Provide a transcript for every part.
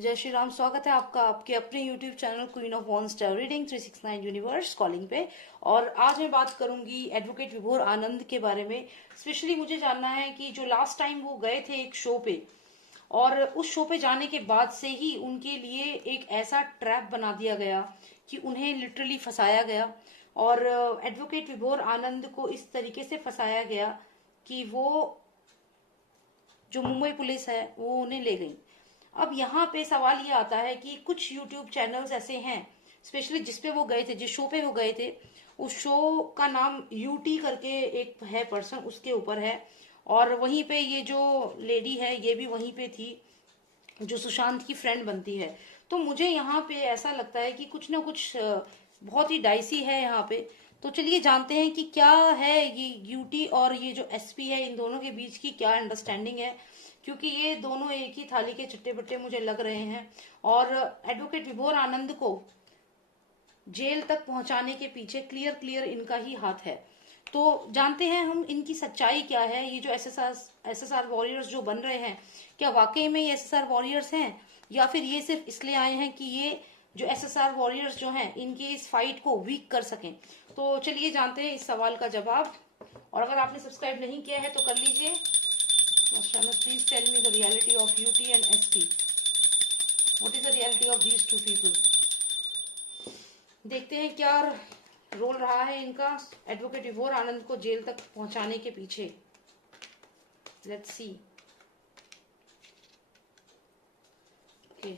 जय श्री राम। स्वागत है आपका आपके अपने YouTube channel queen of wands tarot reading 369 universe calling पे। और आज मैं बात करूंगी एडवोकेट विभोर आनंद के बारे में। स्पेशली मुझे जानना है कि जो लास्ट टाइम वो गए थे एक शो पे, और उस शो पे जाने के बाद से ही उनके लिए एक ऐसा ट्रैप बना दिया गया कि उन्हें लिटरली फंसाया गया। और एडवोकेट विभोर आनंद को इस तरीके से फंसाया गया कि वो जो मुंबई पुलिस है वो उन्हें ले गई। अब यहाँ पे सवाल ये आता है कि कुछ यूट्यूब चैनल्स ऐसे हैं, स्पेशली जिसपे वो गए थे, जिस शो पे वो गए थे, उस शो का नाम यूटी करके एक है पर्सन, उसके ऊपर है। और वहीं पे ये जो लेडी है ये भी वहीं पे थी, जो सुशांत की फ्रेंड बनती है। तो मुझे यहाँ पे ऐसा लगता है कि कुछ ना कुछ बहुत ही डाइसी है यहाँ पे। तो चलिए जानते हैं कि क्या है ये यूटी और ये जो एसपी है, इन दोनों के बीच की क्या अंडरस्टैंडिंग है, क्योंकि ये दोनों एक ही थाली के चट्टे बट्टे मुझे लग रहे हैं। और एडवोकेट विभोर आनंद को जेल तक पहुंचाने के पीछे क्लियर क्लियर इनका ही हाथ है। तो जानते हैं हम इनकी सच्चाई क्या है। ये जो एसएसआर वॉरियर्स जो बन रहे हैं, क्या वाकई में ये एसएसआर वॉरियर्स हैं, या फिर ये सिर्फ इसलिए आए हैं कि ये जो एसएसआर वॉरियर्स जो हैं इनके इस फाइट को वीक कर सकें। तो चलिए जानते हैं इस सवाल का जवाब। और अगर आपने सब्सक्राइब नहीं किया है तो कर लीजिए। Please tell me the reality of UT and SP. What is the reality of these two people. देखते हैं क्या रोल रहा है इनका एडवोकेट विभोर आनंद को जेल तक पहुंचाने के पीछे। Let's see. ओके,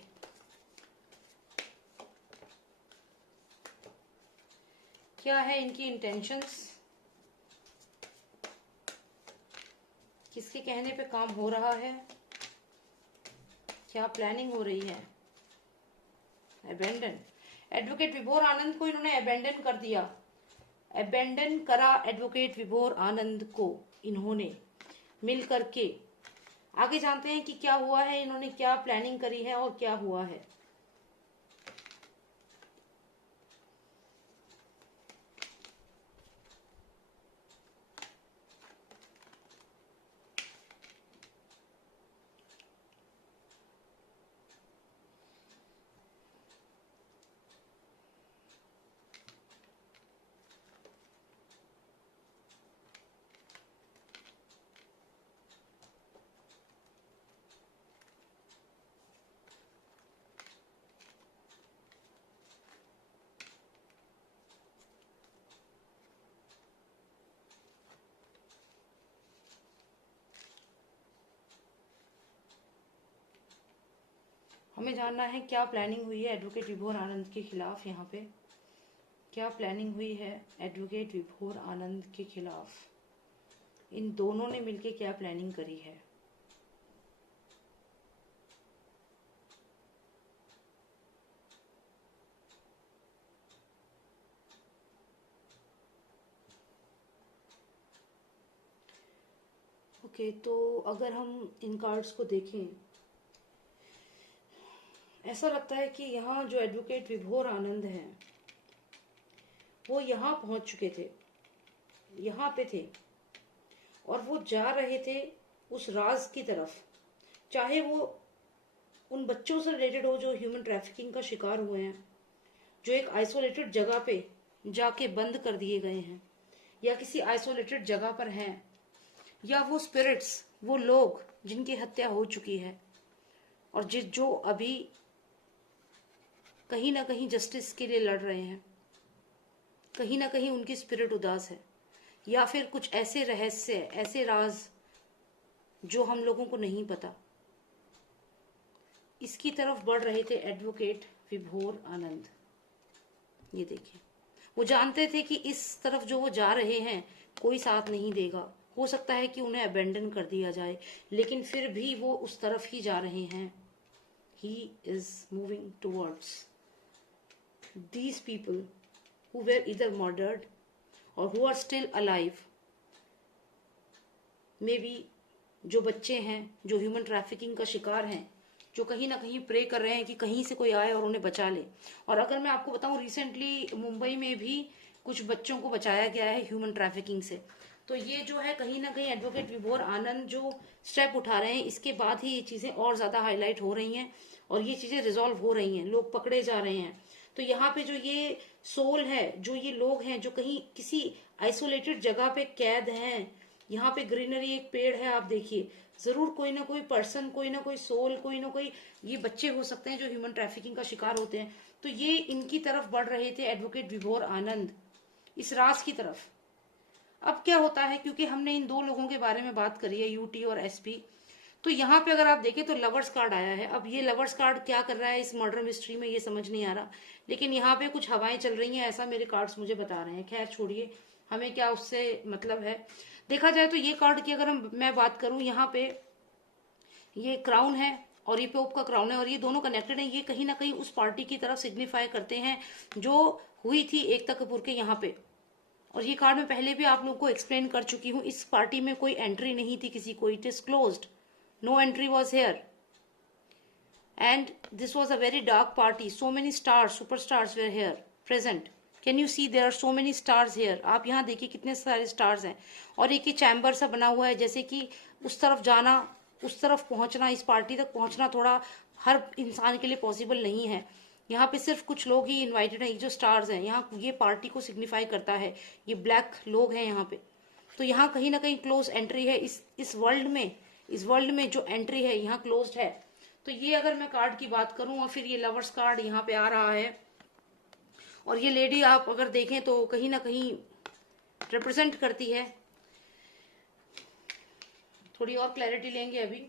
क्या है इनकी इंटेंशंस, किसके कहने पे काम हो रहा है, क्या प्लानिंग हो रही है। अबेंडन, एडवोकेट विभोर आनंद को इन्होंने अबेंडन कर दिया, अबेंडन करा एडवोकेट विभोर आनंद को इन्होंने मिल करके। आगे जानते हैं कि क्या हुआ है, इन्होंने क्या प्लानिंग करी है और क्या हुआ है। हमें जानना है क्या प्लानिंग हुई है एडवोकेट विभोर आनंद के खिलाफ। यहाँ पे क्या प्लानिंग हुई है एडवोकेट विभोर आनंद के खिलाफ, इन दोनों ने मिलके क्या प्लानिंग करी है। ओके, तो अगर हम इन कार्ड्स को देखें, ऐसा लगता है कि यहाँ जो एडवोकेट विभोर आनंद हैं वो यहाँ पहुंच चुके थे, यहाँ पे थे, और वो जा रहे थे उस राज की तरफ। चाहे वो उन बच्चों से रिलेटेड हो जो ह्यूमन ट्रैफिकिंग का शिकार हुए हैं, जो एक आइसोलेटेड जगह पे जाके बंद कर दिए गए हैं, या किसी आइसोलेटेड जगह पर हैं, या वो स्पिरिट्स, वो लोग जिनकी हत्या हो चुकी है और जो अभी कहीं ना कहीं जस्टिस के लिए लड़ रहे हैं, कहीं ना कहीं उनकी स्पिरिट उदास है, या फिर कुछ ऐसे रहस्य, ऐसे राज जो हम लोगों को नहीं पता, इसकी तरफ बढ़ रहे थे एडवोकेट विभोर आनंद। ये देखिए, वो जानते थे कि इस तरफ जो वो जा रहे हैं कोई साथ नहीं देगा, हो सकता है कि उन्हें अबेंडन कर दिया जाए, लेकिन फिर भी वो उस तरफ ही जा रहे हैं। He is moving towards these people who were either murdered or who are still alive, maybe जो बच्चे हैं जो ह्यूमन ट्रैफिकिंग का शिकार हैं, जो कहीं ना कहीं प्रे कर रहे हैं कि कहीं से कोई आए और उन्हें बचा ले। और अगर मैं आपको बताऊं, रिसेंटली मुंबई में भी कुछ बच्चों को बचाया गया है ह्यूमन ट्रैफिकिंग से। तो ये जो है कहीं ना कहीं एडवोकेट विभोर आनंद जो स्टेप उठा रहे हैं, इसके बाद ही ये चीजें और ज्यादा हाईलाइट हो रही हैं और ये चीजें रिजॉल्व हो रही हैं, लोग पकड़े जा रहे हैं। तो यहाँ पे जो ये सोल है, जो ये लोग हैं जो कहीं किसी आइसोलेटेड जगह पे कैद हैं, यहाँ पे ग्रीनरी एक पेड़ है, आप देखिए, जरूर कोई ना कोई पर्सन, कोई ना कोई सोल, कोई ना कोई, ये बच्चे हो सकते हैं जो ह्यूमन ट्रैफिकिंग का शिकार होते हैं। तो ये इनकी तरफ बढ़ रहे थे एडवोकेट विभोर आनंद, इस राज की तरफ। अब क्या होता है, क्योंकि हमने इन दो लोगों के बारे में बात करी है, यूटी और एसपी, तो यहाँ पे अगर आप देखें तो लवर्स कार्ड आया है। अब ये लवर्स कार्ड क्या कर रहा है इस मर्डर मिस्ट्री में, ये समझ नहीं आ रहा, लेकिन यहाँ पे कुछ हवाएं चल रही हैं, ऐसा मेरे कार्ड्स मुझे बता रहे हैं। खैर छोड़िए, हमें क्या उससे मतलब है। देखा जाए तो ये कार्ड की अगर मैं बात करूं, यहाँ पे ये क्राउन है और ये पोप का क्राउन है और ये दोनों कनेक्टेड हैं। ये कहीं ना कहीं उस पार्टी की तरफ सिग्निफाई करते हैं जो हुई थी एकता कपूर के यहाँ पे। और ये कार्ड मैं पहले भी आप लोगों को एक्सप्लेन कर चुकी हूँ, इस पार्टी में कोई एंट्री नहीं थी किसी को, it is closed, no entry was here and this was a very dark party, so many stars, superstars were here present. Can you see there are so many stars here, आप यहाँ देखिए कितने सारे stars हैं। और एक ही chamber सा बना हुआ है, जैसे कि उस तरफ जाना, उस तरफ पहुंचना, इस पार्टी तक पहुंचना थोड़ा हर इंसान के लिए पॉसिबल नहीं है। यहाँ पे सिर्फ कुछ लोग ही इनवाइटेड हैं, जो स्टार्स हैं यहाँ, ये पार्टी को सिग्निफाई करता है, ये ब्लैक लोग हैं यहाँ पे। तो यहाँ कहीं ना कहीं क्लोज एंट्री है इस वर्ल्ड में, इस वर्ल्ड में जो एंट्री है यहाँ क्लोज्ड है। तो ये अगर मैं कार्ड की बात करूं, और फिर ये लवर्स कार्ड यहाँ पे आ रहा है, और ये लेडी आप अगर देखें तो कहीं ना कहीं रिप्रेजेंट करती है। थोड़ी और क्लैरिटी लेंगे अभी।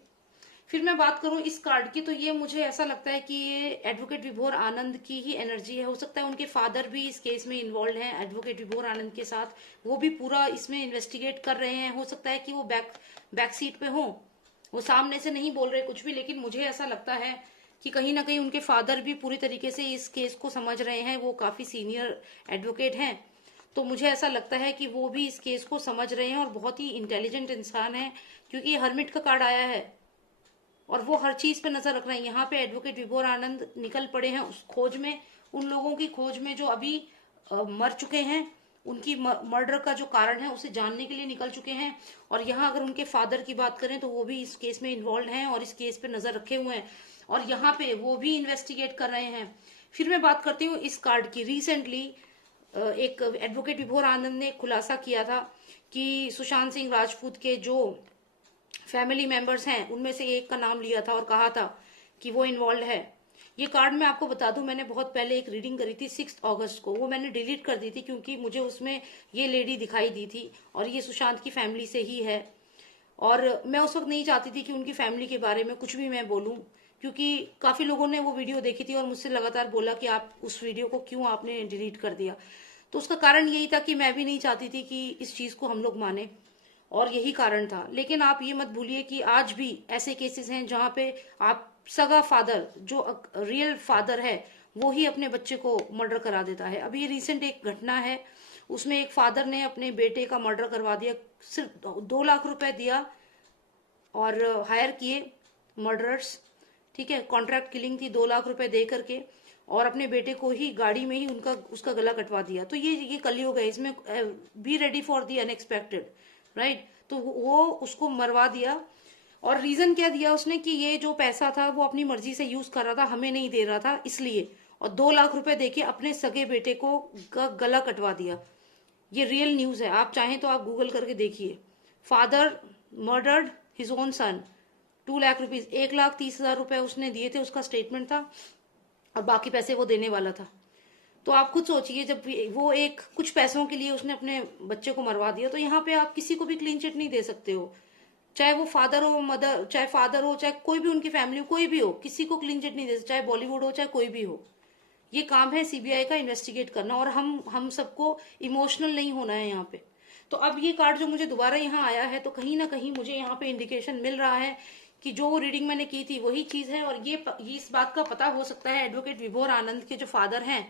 फिर मैं बात करूं इस कार्ड की, तो ये मुझे ऐसा लगता है कि ये एडवोकेट विभोर आनंद की ही एनर्जी है। हो सकता है उनके फादर भी इस केस में इन्वॉल्व हैं एडवोकेट विभोर आनंद के साथ, वो भी पूरा इसमें इन्वेस्टिगेट कर रहे हैं। हो सकता है कि वो बैक सीट पे हो, वो सामने से नहीं बोल रहे कुछ भी, लेकिन मुझे ऐसा लगता है कि कहीं ना कहीं उनके फादर भी पूरी तरीके से इस केस को समझ रहे हैं, वो काफी सीनियर एडवोकेट हैं। तो मुझे ऐसा लगता है कि वो भी इस केस को समझ रहे हैं और बहुत ही इंटेलिजेंट इंसान है, क्योंकि ये हर्मिट का कार्ड आया है और वो हर चीज पे नजर रख रहे हैं। यहाँ पे एडवोकेट विभोर आनंद निकल पड़े हैं उस खोज में, उन लोगों की खोज में जो अभी मर चुके हैं, उनकी मर्डर का जो कारण है उसे जानने के लिए निकल चुके हैं। और यहाँ अगर उनके फादर की बात करें तो वो भी इस केस में इन्वॉल्व हैं और इस केस पे नजर रखे हुए हैं, और यहाँ पे वो भी इन्वेस्टिगेट कर रहे हैं। फिर मैं बात करती हूँ इस कार्ड की। रिसेंटली एक एडवोकेट विभोर आनंद ने खुलासा किया था कि सुशांत सिंह राजपूत के जो फैमिली मेंबर्स हैं उनमें से एक का नाम लिया था और कहा था कि वो इन्वॉल्व है। ये कार्ड मैं आपको बता दूं, मैंने बहुत पहले एक रीडिंग करी थी 6 अगस्त को, वो मैंने डिलीट कर दी थी क्योंकि मुझे उसमें ये लेडी दिखाई दी थी और ये सुशांत की फैमिली से ही है। और मैं उस वक्त नहीं चाहती थी कि उनकी फैमिली के बारे में कुछ भी मैं बोलूं, क्योंकि काफी लोगों ने वो वीडियो देखी थी और मुझसे लगातार बोला कि आप उस वीडियो को क्यों आपने डिलीट कर दिया। तो उसका कारण यही था कि मैं भी नहीं चाहती थी कि इस चीज को हम लोग माने, और यही कारण था। लेकिन आप ये मत भूलिए कि आज भी ऐसे केसेस हैं जहां पे आप सगा फादर, जो रियल फादर है, वो ही अपने बच्चे को मर्डर करा देता है। अभी ये रिसेंट एक घटना है, उसमें एक फादर ने अपने बेटे का मर्डर करवा दिया, सिर्फ 2 लाख रुपए दिया और हायर किए मर्डरर्स, ठीक है, कॉन्ट्रैक्ट किलिंग थी, 2 लाख रुपए दे करके, और अपने बेटे को ही गाड़ी में ही उसका गला कटवा दिया। तो ये कलयुग है, इसमें be ready for the unexpected, right. तो वो उसको मरवा दिया, और रीजन क्या दिया उसने कि ये जो पैसा था वो अपनी मर्जी से यूज कर रहा था, हमें नहीं दे रहा था इसलिए, और 2 लाख रुपए देके अपने सगे बेटे को गला कटवा दिया। ये रियल न्यूज है, आप चाहें तो आप गूगल करके देखिए। Father murdered his own son, 2 lakh rupees, 1,30,000 रुपए उसने दिए थे, उसका स्टेटमेंट था, और बाकी पैसे वो देने वाला था। तो आप खुद सोचिए, जब वो एक कुछ पैसों के लिए उसने अपने बच्चे को मरवा दिया, तो यहाँ पे आप किसी को भी क्लीन चिट नहीं दे सकते हो, चाहे वो फादर हो, मदर, चाहे फादर हो, चाहे कोई भी उनकी फैमिली हो, कोई भी हो, किसी को क्लीन चिट नहीं दे सकते, चाहे बॉलीवुड हो चाहे कोई भी हो। ये काम है सीबीआई का इन्वेस्टिगेट करना, और हम सबको इमोशनल नहीं होना है यहाँ पे। तो अब ये कार्ड जो मुझे दोबारा यहाँ आया है, तो कहीं ना कहीं मुझे यहाँ पे इंडिकेशन मिल रहा है कि जो रीडिंग मैंने की थी वही चीज है। और ये इस बात का पता हो सकता है एडवोकेट विभोर आनंद के जो फादर हैं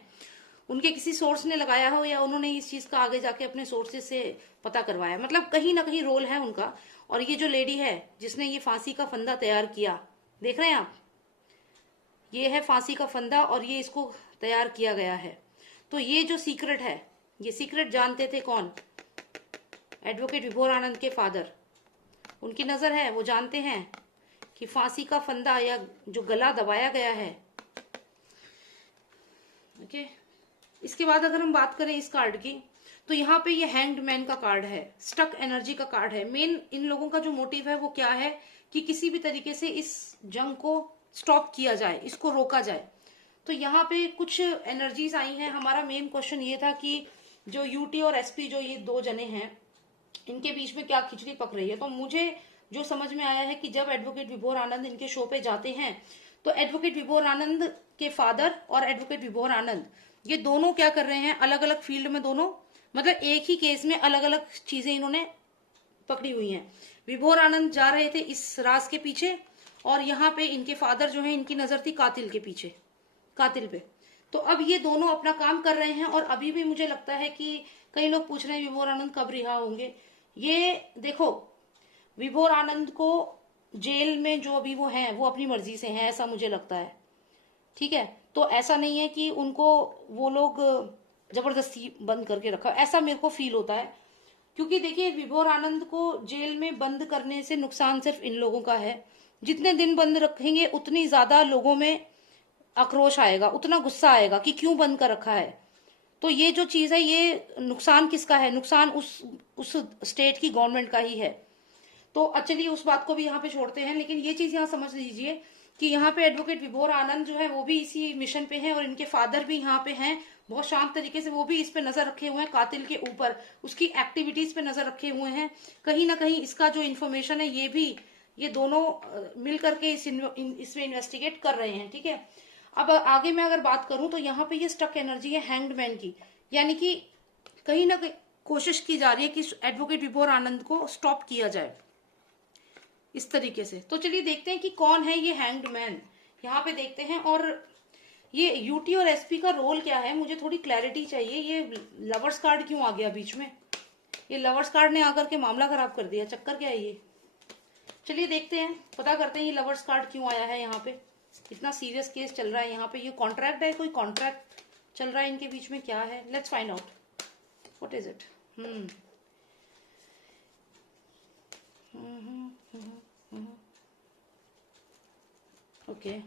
उनके किसी सोर्स ने लगाया हो, या उन्होंने इस चीज का आगे जाके अपने सोर्सेज से पता करवाया, मतलब कहीं ना कहीं रोल है उनका। और ये जो लेडी है जिसने ये फांसी का फंदा तैयार किया, देख रहे हैं आप, ये है फांसी का फंदा और ये इसको तैयार किया गया है। तो ये जो सीक्रेट है, ये सीक्रेट जानते थे कौन? एडवोकेट विभोर आनंद के फादर, उनकी नजर है, वो जानते हैं कि फांसी का फंदा या जो गला दबाया गया है। ओके, इसके बाद अगर हम बात करें इस कार्ड की, तो यहाँ पे ये हैंग्ड मैन का कार्ड है, स्टक एनर्जी का कार्ड है। मेन इन लोगों का जो मोटिव है वो क्या है कि किसी भी तरीके से इस जंग को स्टॉप किया जाए, इसको रोका जाए। तो यहाँ पे कुछ एनर्जीज आई हैं। हमारा मेन क्वेश्चन ये था कि जो यूटी और एसपी, जो ये दो जने हैं, इनके बीच में क्या खिचड़ी पक रही है। तो मुझे जो समझ में आया है कि जब एडवोकेट विभोर आनंद इनके शो पे जाते हैं, तो एडवोकेट विभोर आनंद के फादर और एडवोकेट विभोर आनंद ये दोनों क्या कर रहे हैं, अलग अलग फील्ड में, दोनों मतलब एक ही केस में अलग अलग चीजें इन्होंने पकड़ी हुई हैं। विभोर आनंद जा रहे थे इस राज के पीछे, और यहाँ पे इनके फादर जो है, इनकी नजर थी कातिल के पीछे, कातिल पे। तो अब ये दोनों अपना काम कर रहे हैं, और अभी भी मुझे लगता है कि कई लोग पूछ रहे हैं विभोर आनंद कब रिहा होंगे। ये देखो, विभोर आनंद को जेल में जो अभी वो हैं, वो अपनी मर्जी से हैं, ऐसा मुझे लगता है। ठीक है, तो ऐसा नहीं है कि उनको वो लोग जबरदस्ती बंद करके रखा, ऐसा मेरे को फील होता है। क्योंकि देखिए, विभोर आनंद को जेल में बंद करने से नुकसान सिर्फ इन लोगों का है। जितने दिन बंद रखेंगे उतनी ज्यादा लोगों में आक्रोश आएगा, उतना गुस्सा आएगा कि क्यों बंद कर रखा है। तो ये जो चीज है, ये नुकसान किसका है, नुकसान उस स्टेट की गवर्नमेंट का ही है। तो चलिए उस बात को भी यहाँ पे छोड़ते हैं, लेकिन ये चीज यहाँ समझ लीजिए कि यहाँ पे एडवोकेट विभोर आनंद जो है वो भी इसी मिशन पे हैं, और इनके फादर भी यहाँ पे हैं। बहुत शांत तरीके से वो भी इस पे नजर रखे हुए हैं, कातिल के ऊपर, उसकी एक्टिविटीज पे नजर रखे हुए हैं। कहीं ना कहीं इसका जो इन्फॉर्मेशन है, ये दोनों मिल करके इसमें इन्वेस्टिगेट कर रहे हैं। ठीक है, अब आगे मैं अगर बात करूं, तो यहाँ पे ये स्टक एनर्जी है हैंग्ड मैन की, यानी कि कहीं ना कहीं कोशिश की जा रही है कि एडवोकेट विभोर आनंद को स्टॉप किया जाए इस तरीके से। तो चलिए देखते हैं कि कौन है ये हैंग्ड मैन, यहाँ पे देखते हैं। और ये यूटी और एसपी का रोल क्या है, मुझे थोड़ी क्लैरिटी चाहिए। ये लवर्स कार्ड क्यों आ गया बीच में, ये लवर्स कार्ड ने आकर के मामला खराब कर दिया, चक्कर क्या है ये। चलिए देखते हैं, पता करते हैं ये लवर्स कार्ड क्यों आया है यहाँ पे। इतना सीरियस केस चल रहा है यहाँ पे, ये कॉन्ट्रैक्ट है, कोई कॉन्ट्रैक्ट चल रहा है इनके बीच में, क्या है, let's find out what is it. Okay,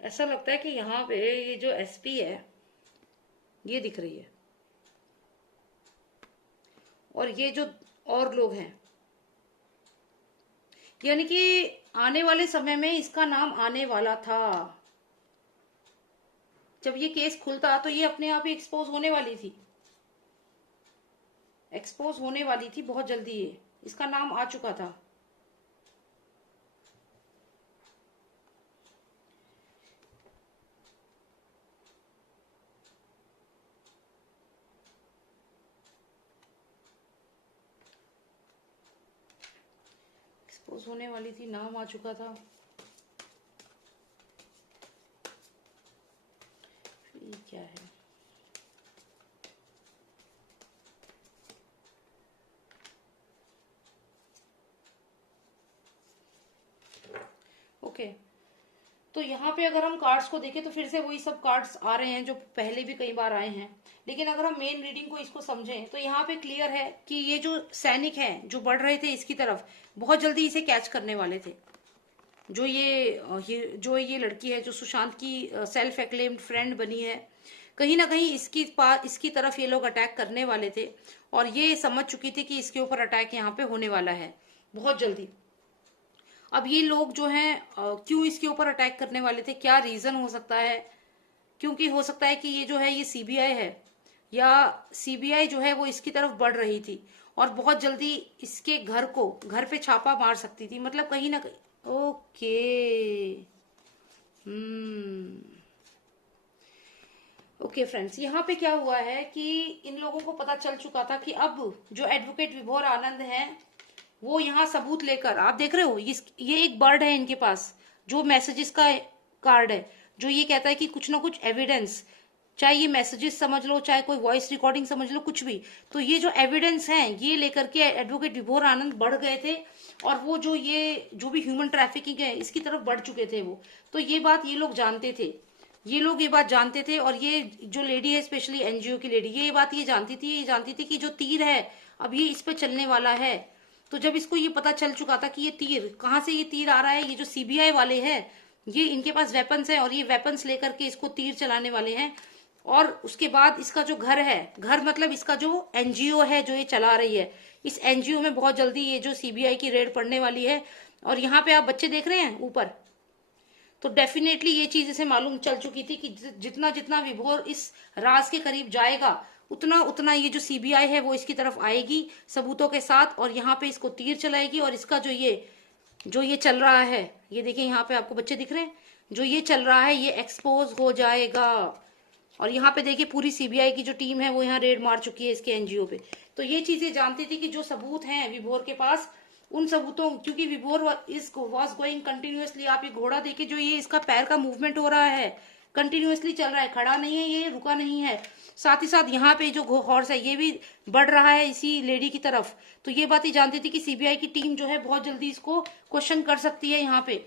ऐसा लगता है कि यहाँ पे ये जो एसपी है, ये दिख रही है, और ये जो और लोग हैं, यानी कि आने वाले समय में इसका नाम आने वाला था। जब ये केस खुलता तो ये अपने आप ही एक्सपोज होने वाली थी, बहुत जल्दी। ये इसका नाम आ चुका था। एक्सपोज होने वाली थी, नाम आ चुका था। ये क्या है, ओके। तो यहाँ पे अगर हम कार्ड्स को देखें, तो फिर से वही सब कार्ड्स आ रहे हैं जो पहले भी कई बार आए हैं। लेकिन अगर हम मेन रीडिंग को इसको समझें, तो यहाँ पे क्लियर है कि ये जो सैनिक हैं जो बढ़ रहे थे इसकी तरफ, बहुत जल्दी इसे कैच करने वाले थे। जो ये लड़की है, जो सुशांत की सेल्फ एक्लेम्ड फ्रेंड बनी है, कहीं ना कहीं इसकी तरफ ये लोग अटैक करने वाले थे, और ये समझ चुकी थी कि इसके ऊपर अटैक यहाँ पे होने वाला है बहुत जल्दी। अब ये लोग जो हैं क्यों इसके ऊपर अटैक करने वाले थे, क्या रीजन हो सकता है। क्योंकि हो सकता है कि ये जो है ये सीबीआई है, या सीबीआई जो है वो इसकी तरफ बढ़ रही थी, और बहुत जल्दी इसके घर पे छापा मार सकती थी, मतलब कहीं ना कहीं। ओके, ओके फ्रेंड्स, यहाँ पे क्या हुआ है कि इन लोगों को पता चल चुका था कि अब जो एडवोकेट विभोर आनंद है, वो यहाँ सबूत लेकर, आप देख रहे हो ये एक बर्ड है इनके पास, जो मैसेजेस का कार्ड है, जो ये कहता है कि कुछ ना कुछ एविडेंस चाहे ये मैसेजेस समझ लो, चाहे कोई वॉइस रिकॉर्डिंग समझ लो, कुछ भी। तो ये जो एविडेंस हैं ये लेकर के एडवोकेट विभोर आनंद बढ़ गए थे, और वो जो भी ह्यूमन ट्रैफिकिंग है इसकी तरफ बढ़ चुके थे वो। तो ये बात ये लोग जानते थे, ये लोग ये बात जानते थे। और ये जो लेडी है, स्पेशली एनजीओ की लेडी, ये बात ये जानती थी कि जो तीर है अब ये इस पे चलने वाला है। तो जब इसको ये पता चल चुका था कि ये तीर कहाँ से ये तीर आ रहा है, ये जो सीबीआई वाले हैं ये इनके पास वेपन्स है और ये वेपन्स लेकर के इसको तीर चलाने वाले हैं। और उसके बाद इसका जो घर है, घर मतलब इसका जो एनजीओ है जो ये चला रही है, इस एनजीओ में बहुत जल्दी ये जो सीबीआई की रेड पड़ने वाली है। और यहाँ पे आप बच्चे देख रहे हैं ऊपर, तो डेफिनेटली ये चीज इसे मालूम चल चुकी थी कि जितना जितना विभोर इस राज के करीब जाएगा उतना उतना ये जो सीबीआई है वो इसकी तरफ आएगी सबूतों के साथ, और यहाँ पे इसको तीर चलाएगी। और इसका जो ये चल रहा है, ये देखिए यहाँ पे आपको बच्चे दिख रहे हैं, जो ये चल रहा है ये एक्सपोज हो जाएगा। और यहाँ पे देखिए पूरी सीबीआई की जो टीम है वो यहाँ रेड मार चुकी है इसके एनजीओ पे। तो ये चीजें जानती थी कि जो सबूत हैं विभोर के पास, उन सबूतों, क्योंकि विभोर वॉज गोइंग कंटिन्यूअसली। आप ये घोड़ा देखिए, जो ये इसका पैर का मूवमेंट हो रहा है कंटिन्यूअसली चल रहा है, खड़ा नहीं है, ये रुका नहीं है। साथ ही साथ यहाँ पे जो हॉर्स है ये भी बढ़ रहा है इसी लेडी की तरफ। तो ये बात ही जानती थी कि सीबीआई की टीम जो है बहुत जल्दी इसको क्वेश्चन कर सकती है यहाँ पे,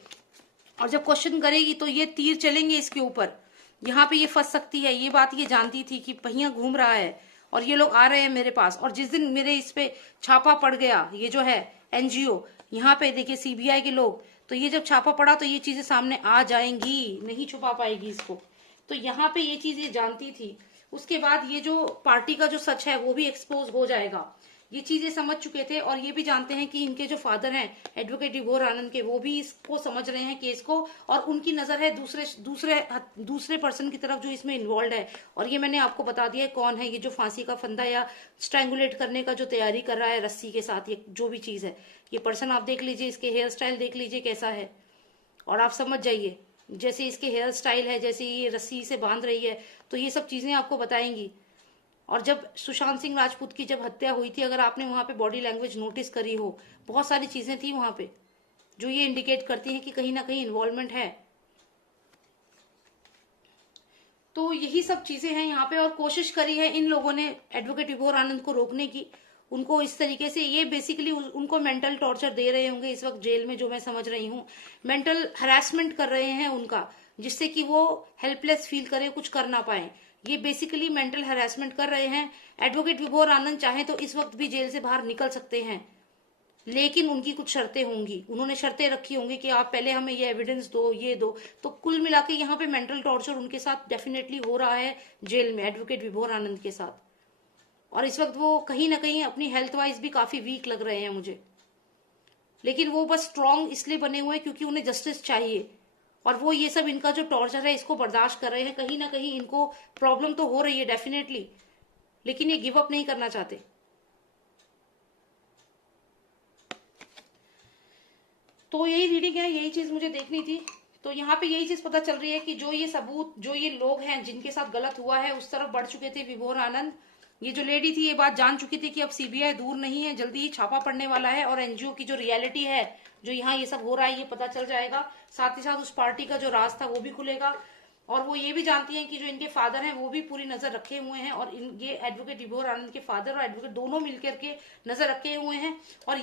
और जब क्वेश्चन करेगी तो ये तीर चलेंगे इसके ऊपर, यहाँ पे ये फंस सकती है। ये बात ये जानती थी कि पहिया घूम रहा है और ये लोग आ रहे हैं मेरे पास। और जिस दिन मेरे इस पे छापा पड़ गया, ये जो है एनजीओ, यहाँ पे देखिए सीबीआई के लोग, तो ये जब छापा पड़ा तो ये चीजें सामने आ जाएंगी, नहीं छुपा पाएगी इसको। तो यहाँ पे ये चीज ये जानती थी। उसके बाद ये जो पार्टी का जो सच है वो भी एक्सपोज हो जाएगा, ये चीजें समझ चुके थे। और ये भी जानते हैं कि इनके जो फादर हैं एडवोकेट विभोर आनंद के, वो भी इसको समझ रहे हैं केस को, और उनकी नजर है दूसरे पर्सन की तरफ जो इसमें इन्वॉल्व है। और ये मैंने आपको बता दिया है कौन है, ये जो फांसी का फंदा या स्ट्रैंगुलेट करने का जो तैयारी कर रहा है रस्सी के साथ, ये जो भी चीज है, ये पर्सन आप देख लीजिए, इसके हेयर स्टाइल देख लीजिए कैसा है, और आप समझ जाइए। जैसे इसके हेयर स्टाइल है, जैसे ये रस्सी से बांध रही है, तो ये सब चीजें आपको बताएंगी। और जब सुशांत सिंह राजपूत की जब हत्या हुई थी, अगर आपने वहां पे बॉडी लैंग्वेज नोटिस करी हो, बहुत सारी चीजें थी वहां पे जो ये इंडिकेट करती हैं कि कहीं ना कहीं इन्वॉल्वमेंट है। तो यही सब चीजें हैं यहाँ पे, और कोशिश करी है इन लोगों ने एडवोकेट विभोर आनंद को रोकने की। उनको इस तरीके से, ये बेसिकली उनको मेंटल टॉर्चर दे रहे होंगे इस वक्त जेल में, जो मैं समझ रही हूँ, मेंटल हरासमेंट कर रहे हैं उनका, जिससे कि वो हेल्पलेस फील करे, कुछ कर ना पाए। ये बेसिकली मेंटल हरासमेंट कर रहे हैं। एडवोकेट विभोर आनंद चाहे तो इस वक्त भी जेल से बाहर निकल सकते हैं, लेकिन उनकी कुछ शर्तें होंगी, उन्होंने शर्तें रखी होंगी कि आप पहले हमें ये एविडेंस दो, ये दो। तो कुल मिला के यहाँ पे मेंटल टॉर्चर उनके साथ डेफिनेटली हो रहा है जेल में, एडवोकेट विभोर आनंद के साथ। और इस वक्त वो कहीं ना कहीं अपनी हेल्थ वाइज भी काफी वीक लग रहे हैं मुझे, लेकिन वो बस स्ट्रांग इसलिए बने हुए हैं क्योंकि उन्हें जस्टिस चाहिए। और वो ये सब इनका जो टॉर्चर है इसको बर्दाश्त कर रहे हैं। कहीं ना कहीं इनको प्रॉब्लम तो हो रही है डेफिनेटली, लेकिन ये गिव अप नहीं करना चाहते। तो यही रीडिंग है, यही चीज मुझे देखनी थी। तो यहाँ पे यही चीज पता चल रही है कि जो ये सबूत, जो ये लोग हैं जिनके साथ गलत हुआ है, उस तरफ बढ़ चुके थे विभोर आनंद। ये जो लेडी थी ये बात जान चुकी थी कि अब सीबीआई दूर नहीं है, जल्दी ही छापा पड़ने वाला है, और एनजीओ की जो रियलिटी है, जो यहाँ ये सब हो रहा है, ये पता चल जाएगा। साथ ही साथ उस पार्टी का जो राज था वो भी खुलेगा। और वो ये भी जानती हैं कि जो इनके फादर हैं वो भी पूरी नजर रखे हुए हैं, और ये एडवोकेट विभोर आनंद के फादर और एडवोकेट दोनों मिलकर के नजर रखे हुए हैं। और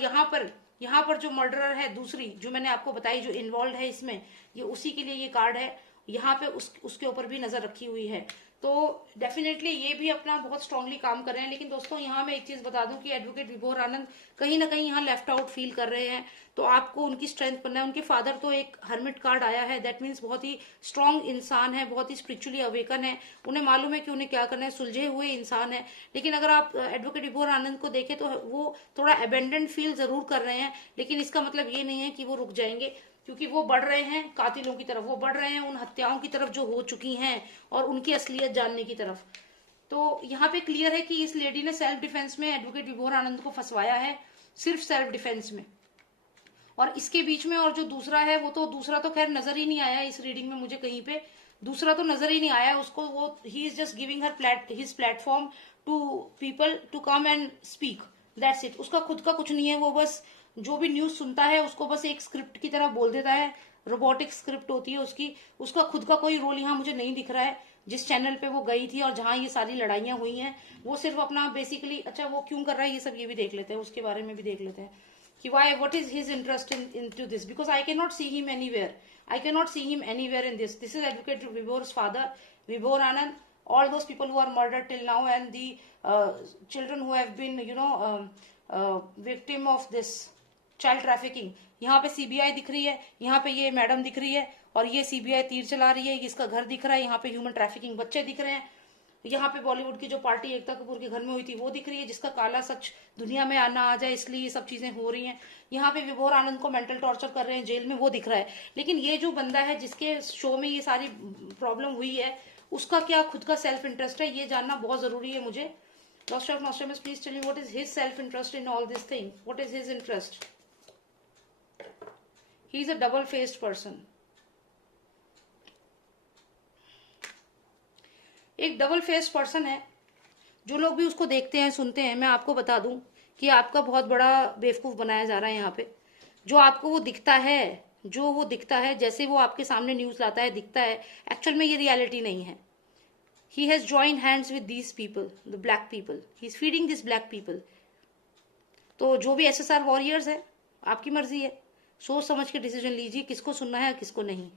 यहाँ पर जो मर्डरर है दूसरी, जो मैंने आपको बताई, जो इन्वॉल्व है इसमें, ये उसी के लिए ये कार्ड है। यहाँ पे उसके ऊपर भी नजर रखी हुई है। तो डेफिनेटली ये भी अपना बहुत स्ट्रांगली काम कर रहे हैं। लेकिन दोस्तों यहाँ मैं एक चीज बता दूं कि एडवोकेट विभोर आनंद कहीं ना कहीं यहाँ लेफ्ट आउट फील कर रहे हैं। तो आपको उनकी स्ट्रेंथ बनना है। उनके फादर तो एक हर्मिट कार्ड आया है, दैट मीन्स बहुत ही स्ट्रांग इंसान है, बहुत ही स्पिरिचुअली अवेकन है, उन्हें मालूम है कि उन्हें क्या करना है, सुलझे हुए इंसान है। लेकिन अगर आप एडवोकेट विभोर आनंद को देखें तो वो थोड़ा अबेंडेंट फील जरूर कर रहे हैं, लेकिन इसका मतलब ये नहीं है कि वो रुक जाएंगे, क्योंकि वो बढ़ रहे हैं कातिलों की तरफ, वो बढ़ रहे हैं उन हत्याओं की तरफ जो हो चुकी हैं, और उनकी असलियत जानने की तरफ। तो यहाँ पे क्लियर है कि इस लेडी ने सेल्फ डिफेंस में एडवोकेट विभोर आनंद को फंसवाया है, सिर्फ सेल्फ डिफेंस में। और इसके बीच में और जो दूसरा है, वो तो दूसरा तो खैर नजर ही नहीं आया इस रीडिंग में मुझे कहीं पे, दूसरा तो नजर ही नहीं आया उसको। वो he is just giving her his platform to people to come and speak, that's it. उसका खुद का कुछ नहीं है, वो बस जो भी न्यूज सुनता है उसको बस एक स्क्रिप्ट की तरह बोल देता है, रोबोटिक स्क्रिप्ट होती है उसकी, उसका खुद का कोई रोल यहाँ मुझे नहीं दिख रहा है। जिस चैनल पे वो गई थी और जहां ये सारी लड़ाइयां हुई हैं, वो सिर्फ अपना बेसिकली, अच्छा वो क्यों कर रहा है ये सब, ये भी देख लेते हैं, उसके बारे में भी देख लेते हैं कि why, what is his interest in to this, because I can not see him anywhere, I can not see him anywhere in this. This is advocate Vibhor's father, Vibhor Anand, all those people who are murdered till now, and the children who have been, victim of this child trafficking. यहाँ पे CBI दिख रही है, यहाँ पे ये madam दिख रही है, और ये सीबीआई तीर चला रही है, इसका घर दिख रहा है, यहाँ पे ह्यूमन ट्रैफिकिंग बच्चे दिख रहे हैं, यहाँ पे बॉलीवुड की जो पार्टी एकता कपूर के घर में हुई थी वो दिख रही है, जिसका काला सच दुनिया में आना आ जाए इसलिए ये सब चीजें हो रही हैं. यहाँ पे विभोर आनंद को मेंटल टॉर्चर कर रहे हैं जेल में, वो दिख रहा है. लेकिन ये जो बंदा है जिसके शो में ये सारी प्रॉब्लम हुई है, उसका क्या खुद का सेल्फ इंटरेस्ट है, ये जानना बहुत जरूरी है मुझे. Lost of nostalgia, please tell me what is his self interest in all this thing, what is his interest. He is a double faced person. एक डबल फेस्ड पर्सन है. जो लोग भी उसको देखते हैं सुनते हैं, मैं आपको बता दूं कि आपका बहुत बड़ा बेवकूफ बनाया जा रहा है यहाँ पे. जो आपको वो दिखता है, जो वो दिखता है, जैसे वो आपके सामने न्यूज लाता है दिखता है, एक्चुअल में ये रियलिटी नहीं है. He has join hands with these people, the black people, he is feeding this black people. तो जो भी एसएसआर वॉरियर्स है, आपकी मर्जी है, सोच समझ के डिसीजन लीजिए किसको सुनना है किसको नहीं.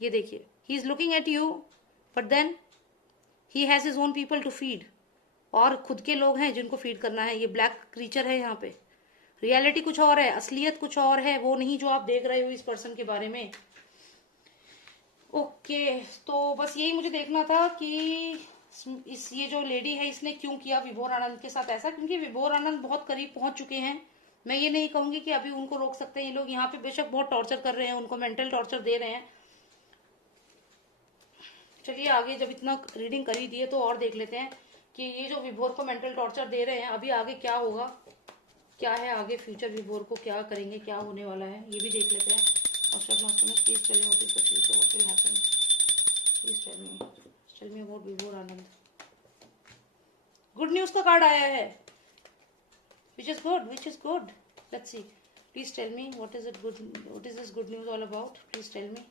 ये देखिए, he is looking at you, but then he has his own people to feed, और खुद के लोग हैं जिनको फीड करना है. ये ब्लैक क्रीचर है यहाँ पे. रियलिटी कुछ और है, असलियत कुछ और है, वो नहीं जो आप देख रहे हो इस पर्सन के बारे में. ओके, तो बस यही मुझे देखना था कि ये जो लेडी है इसने क्यों किया विभोर आनंद के साथ ऐसा, क्योंकि विभोर आनंद बहुत करीब पहुंच चुके हैं. मैं ये नहीं कहूंगी कि अभी उनको रोक सकते हैं ये लोग. यहाँ पे बेशक बहुत टॉर्चर कर रहे हैं, उनको मेंटल टॉर्चर दे रहे हैं. चलिए आगे, जब इतना रीडिंग कर ही दिए तो और देख लेते हैं कि ये जो विभोर को मेंटल टॉर्चर दे रहे हैं, अभी आगे क्या होगा, क्या है आगे फ्यूचर, विभोर को क्या करेंगे, क्या होने वाला है, ये भी देख लेते हैं. Please tell me what is the future, what will happen, please tell me about Vibhor Anand. Good news का कार्ड आया है, which is good. Let's see. Please tell me what is this good news all about? Please tell me.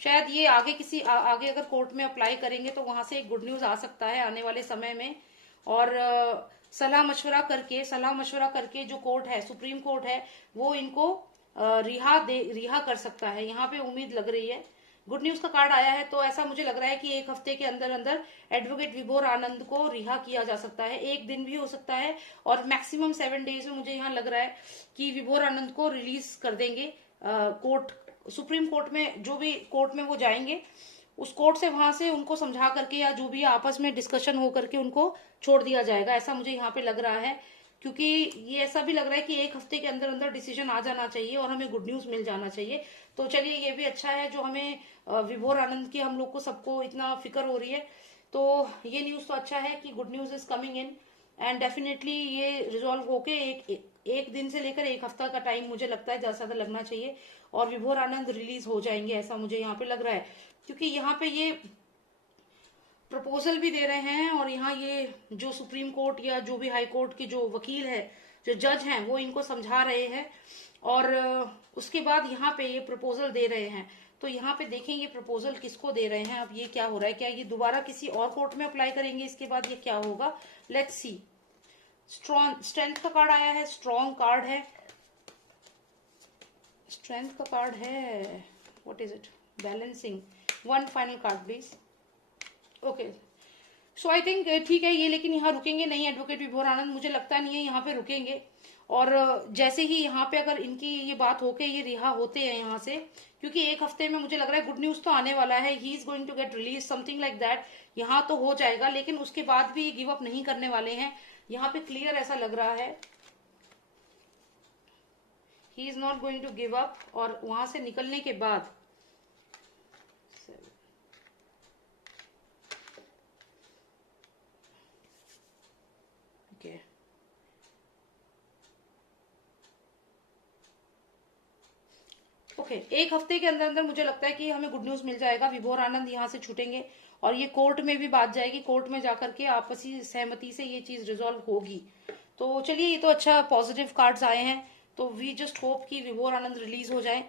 शायद ये आगे आगे अगर court में apply करेंगे तो वहां से एक गुड न्यूज आ सकता है आने वाले समय में. और सलाह मशवरा करके जो कोर्ट है, सुप्रीम कोर्ट है, वो इनको रिहा कर सकता है. यहाँ पे उम्मीद लग रही है. गुड न्यूज का कार्ड आया है, तो ऐसा मुझे लग रहा है कि एक हफ्ते के अंदर अंदर एडवोकेट विभोर आनंद को रिहा किया जा सकता है. एक दिन भी हो सकता है, और मैक्सिमम 7 डेज में मुझे यहाँ लग रहा है कि विभोर आनंद को रिलीज कर देंगे. कोर्ट, सुप्रीम कोर्ट में, जो भी कोर्ट में वो जाएंगे, उस कोर्ट से वहां से उनको समझा करके या जो भी आपस में डिस्कशन हो करके उनको छोड़ दिया जाएगा. ऐसा मुझे यहाँ पे लग रहा है, क्योंकि ये ऐसा भी लग रहा है कि एक हफ्ते के अंदर अंदर डिसीजन आ जाना चाहिए और हमें गुड न्यूज मिल जाना चाहिए. तो चलिए, ये भी अच्छा है जो हमें विभोर आनंद की हम लोग को सबको इतना फिक्र हो रही है. तो ये न्यूज तो अच्छा है कि good news is coming in, and definitely ये रिजॉल्व होके एक दिन से लेकर एक हफ्ता का टाइम मुझे लगता है ज्यादा से ज्यादा लगना चाहिए, और विभोर आनंद रिलीज हो जाएंगे, ऐसा मुझे यहाँ पे लग रहा है. क्योंकि यहाँ पे ये प्रपोजल भी दे रहे हैं, और यहाँ ये जो सुप्रीम कोर्ट या जो भी हाई कोर्ट के जो वकील है, जो जज हैं, वो इनको समझा रहे हैं, और उसके बाद यहाँ पे ये प्रपोजल दे रहे हैं. तो यहाँ पे देखें ये प्रपोजल किसको दे रहे हैं. अब ये क्या हो रहा है, क्या ये दोबारा किसी और कोर्ट में अप्लाई करेंगे, इसके बाद ये क्या होगा, लेट्स सी. स्ट्रेंथ का कार्ड आया है, स्ट्रॉन्ग कार्ड है, स्ट्रेंथ का कार्ड है. What is it, balancing. One final card please. Okay, so I think ठीक है ये, लेकिन यहाँ रुकेंगे नहीं एडवोकेट विभोर आनंद, मुझे लगता नहीं है यहाँ पे रुकेंगे. और जैसे ही यहाँ पे अगर इनकी ये बात होके ये रिहा होते हैं यहाँ से, क्योंकि एक हफ्ते में मुझे लग रहा है गुड न्यूज तो आने वाला है, he is going to get release, something like that. यहाँ तो हो जाएगा, लेकिन उसके बाद भी गिव अप नहीं करने वाले हैं. यहाँ पे क्लियर ऐसा लग रहा है, he is not going to give up. और वहां से निकलने के बाद ओके, एक हफ्ते के अंदर अंदर मुझे लगता है कि हमें गुड न्यूज मिल जाएगा. विभोर आनंद यहाँ से छूटेंगे, और ये कोर्ट में भी बात जाएगी, कोर्ट में जाकर के आपसी सहमति से ये चीज रिजॉल्व होगी. तो चलिए, ये तो अच्छा पॉजिटिव कार्ड्स आए हैं. तो वी जस्ट होप कि विभोर आनंद रिलीज हो जाए.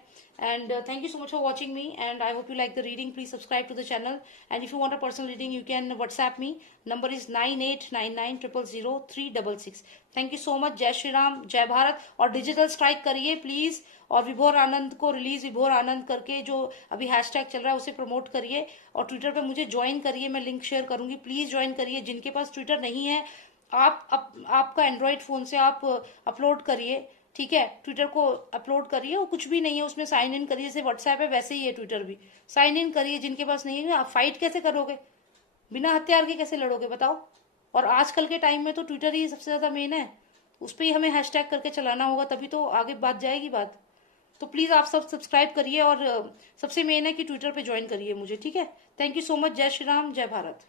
And thank you so much for watching me, and I hope you like the reading. Please subscribe to the channel, and if you want a personal reading you can WhatsApp me. Number is 9899000366. Thank you so much. जय श्री राम, जय भारत. और digital strike करिए please, और विभोर आनंद को release विभोर आनंद करके जो अभी हैशटैग चल रहा है उसे प्रमोट करिए, और ट्विटर पे मुझे ज्वाइन करिए, मैं लिंक शेयर करूंगी. प्लीज ज्वाइन करिए. जिनके पास ट्विटर नहीं है, आपका एंड्रॉइड फोन से आप अपलोड करिए, ठीक है. ट्विटर को अपलोड करिए, वो कुछ भी नहीं है उसमें, साइन इन करिए. जैसे व्हाट्सएप है वैसे ही है ट्विटर भी, साइन इन करिए. जिनके पास नहीं है, आप फाइट कैसे करोगे, बिना हथियार के कैसे लड़ोगे बताओ. और आजकल के टाइम में तो ट्विटर ही सबसे ज्यादा मेन है, उस पर ही हमें हैशटैग करके चलाना होगा, तभी तो आगे बात जाएगी बात. तो प्लीज आप सब सब्सक्राइब करिए, और सबसे मेन है कि ट्विटर पे ज्वाइन करिए मुझे, ठीक है. Thank you so much. जय श्री राम, जय भारत.